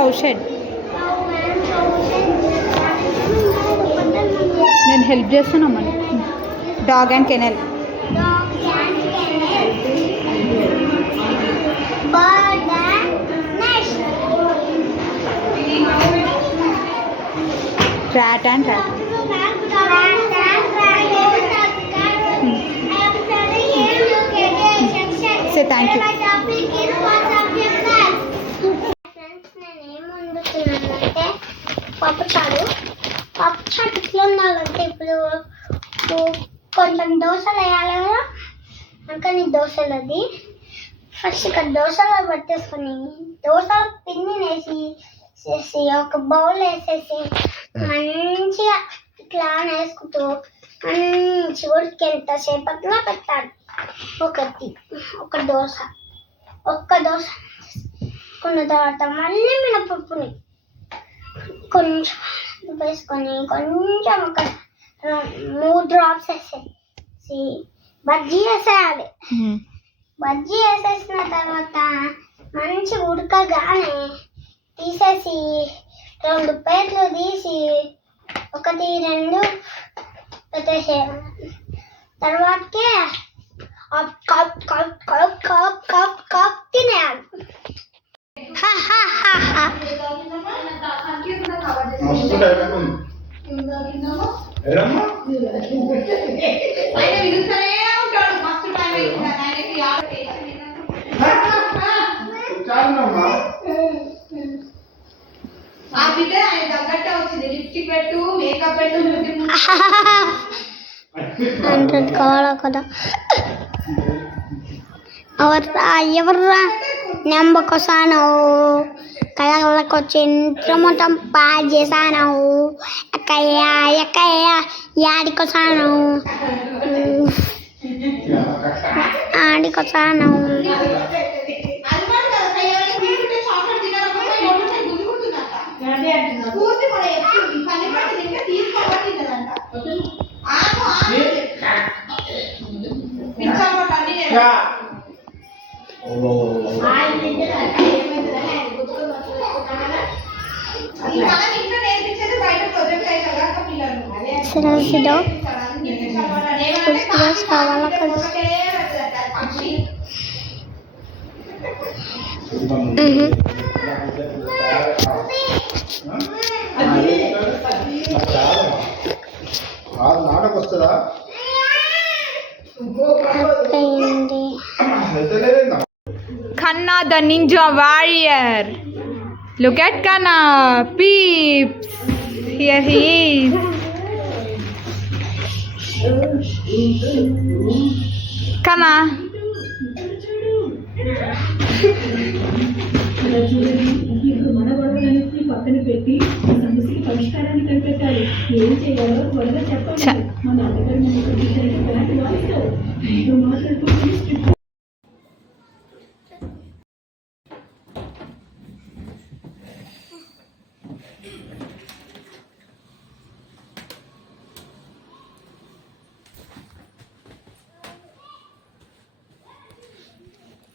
కౌశల్. నేను హెల్ప్ చేస్తున్నామా dog and kennel. rat and rat. Say thank you. పప్పుచారు ఇట్లా ఉండాలంటే ఇప్పుడు కొంచెం దోశలు వేయాలి కదా. అందుకని దోశలు అది ఫస్ట్ ఇక్కడ దోశలు పట్టేసుకొని దోశ పిండి వేసి ఒక బౌల్ వేసేసి మంచిగా ఇట్లా వేసుకుంటూ మంచి ఉడికేంత సేపట్లో పెట్టాలి. ఒక్క దోశ కొన్న తర్వాత మళ్ళీ మినపప్పుని కొంచెం వేసుకొని కొంచెం ఒక 3 డ్రాప్స్ వేసేసి బజ్జీ వేసేయాలి. బజ్జీ వేసేసిన తర్వాత మంచి ఉడకగానే తీసేసి 2 ప్లేట్లు తీసి 1 2 పెట్టేసేయాలి. తర్వాతకే కప్ తినేయాలి. కావాలా కదా ఎవర్రా నెంబకొసాను కళ్ళకొచ్చి ఇంట్లో మొత్తం పాడు చేశాను. ఎక్కయ్య ఆడికొసాను కావాలా కదా నాటకొస్తుందా Kanna the ninja warrior. Look at Kanna. Peeps. Here he is. Kanna.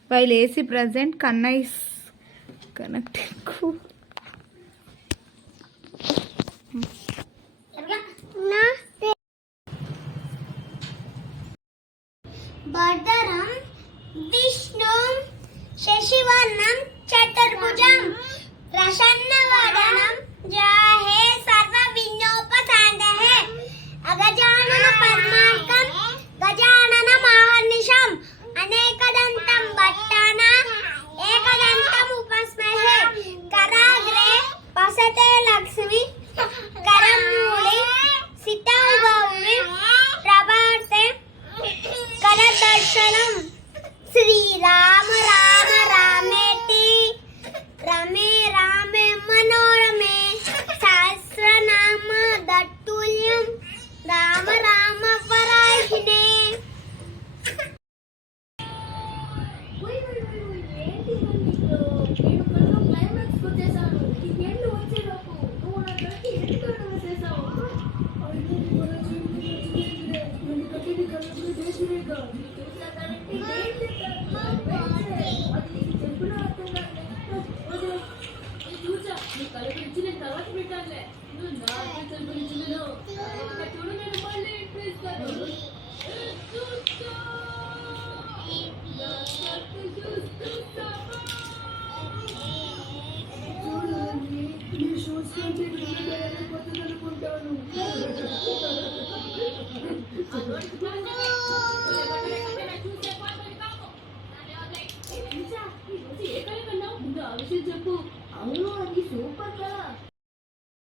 While AC present, Kanna is connected. Badaram Vishnum Shashivarnam Chaturbhujam Prasannavanam Jahe Sarva Vinyopasandahe Agajanana Padmarkam Gajanana Maharnisham Anekadantam Bhattana Ekadantam Upasmahe Karagre Pasate Lakshmi Karamuli Sitau Gauri Prabharte Karadarshanam Sri Rama Rama Rameti Rame Rame Manorame Sahasranama Dattulyam Rama Rama Varahine.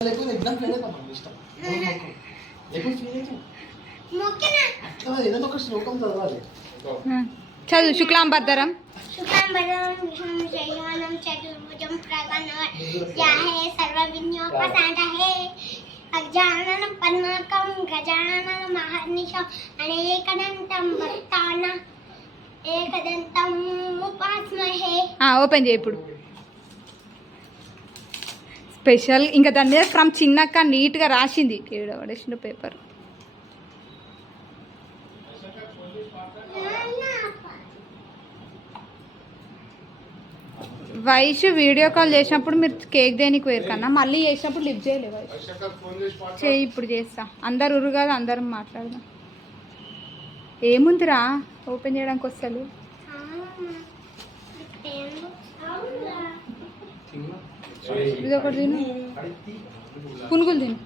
లేకపోతే exam fail అవుతాం మన ఇష్టం. ఎప్పుడు fail అవుతాం మొక్కినా అట్లా ఏదైనా ఒక శ్లోకం చదవాలి. చదువు శుక్లాంబరధరం శుక్లాంబరం విష్ణుం శశివర్ణం చతుర్భుజం ప్రసన్నవదనాయ సర్వవిఘ్నోపశాంతయే అజ్ఞానం పద్మార్కం గజాననం మహర్నిశం అనేకదంతం భక్తాన ఏకదంతం ఉపాస్మహే. ఓపెన్ చేయి ఇప్పుడు. స్పెషల్ ఇంకా దాని మీద ఫ్రమ్ చిన్నక్క నీట్గా రాసింది. పడేసిన పేపర్ వైషు వీడియో కాల్ చేసినప్పుడు మీరు కేక్ దేనికి పోయారు కన్నా మళ్ళీ చేసినప్పుడు లిఫ్ట్ చేయలేదు వైషు. చేయి ఇప్పుడు చేస్తా. అందరు ఉరు కాదు అందరం మాట్లాడదాం. ఏముందిరా ఓపెన్ చేయడానికి వస్తారు. ఇది ఒకటి తిను, పునుగులు తిను.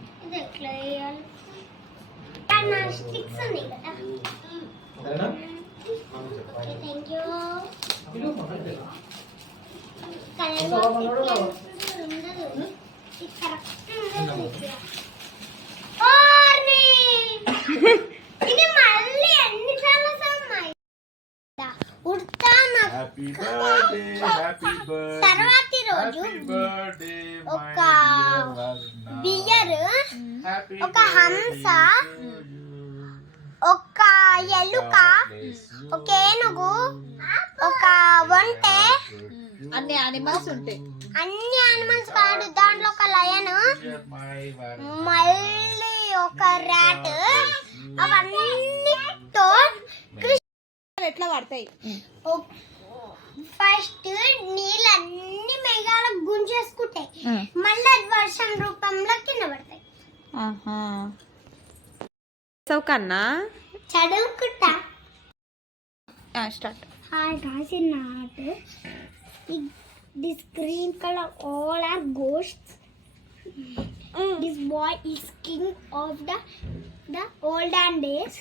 ఇది మళ్ళీ ఎన్నిసార్లు తర్వాతి రోజు ఒక బియర్, ఒక హంస, ఒక ఎలుక, ఒక ఏనుగు, ఒక ఒంటె, అన్ని యానిమల్స్ ఉంటాయి. అన్ని యానిమల్స్ కాదు, దాంట్లో ఒక లయన్, మళ్ళీ ఒక ర్యాట్, అవన్నీతో ఎట్లా పడతాయి. ఫస్ట్ నీళ్ళన్నీ మేఘాల గుంజేసుకుంటాయి, మళ్ళీ అది వర్షం రూపంలో కింద పడతాయి. కన్నా చదువుకుంటా. Start. Hi guys, in art, this green color all are ghosts. This boy is king of the olden days.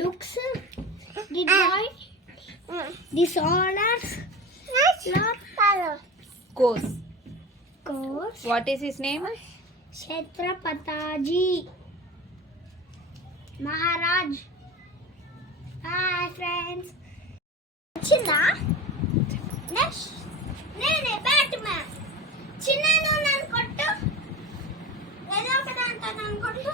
Looks the boy. This orders. Not color. Goes. Goes. What is his name? Chhatrapataji Maharaj. Hi friends. చిన్న next నేనే Batman. చిన్న నువ్వు నన్ను కొట్టు, ఏదో ఒక దాంతో నన్ను కొట్టు.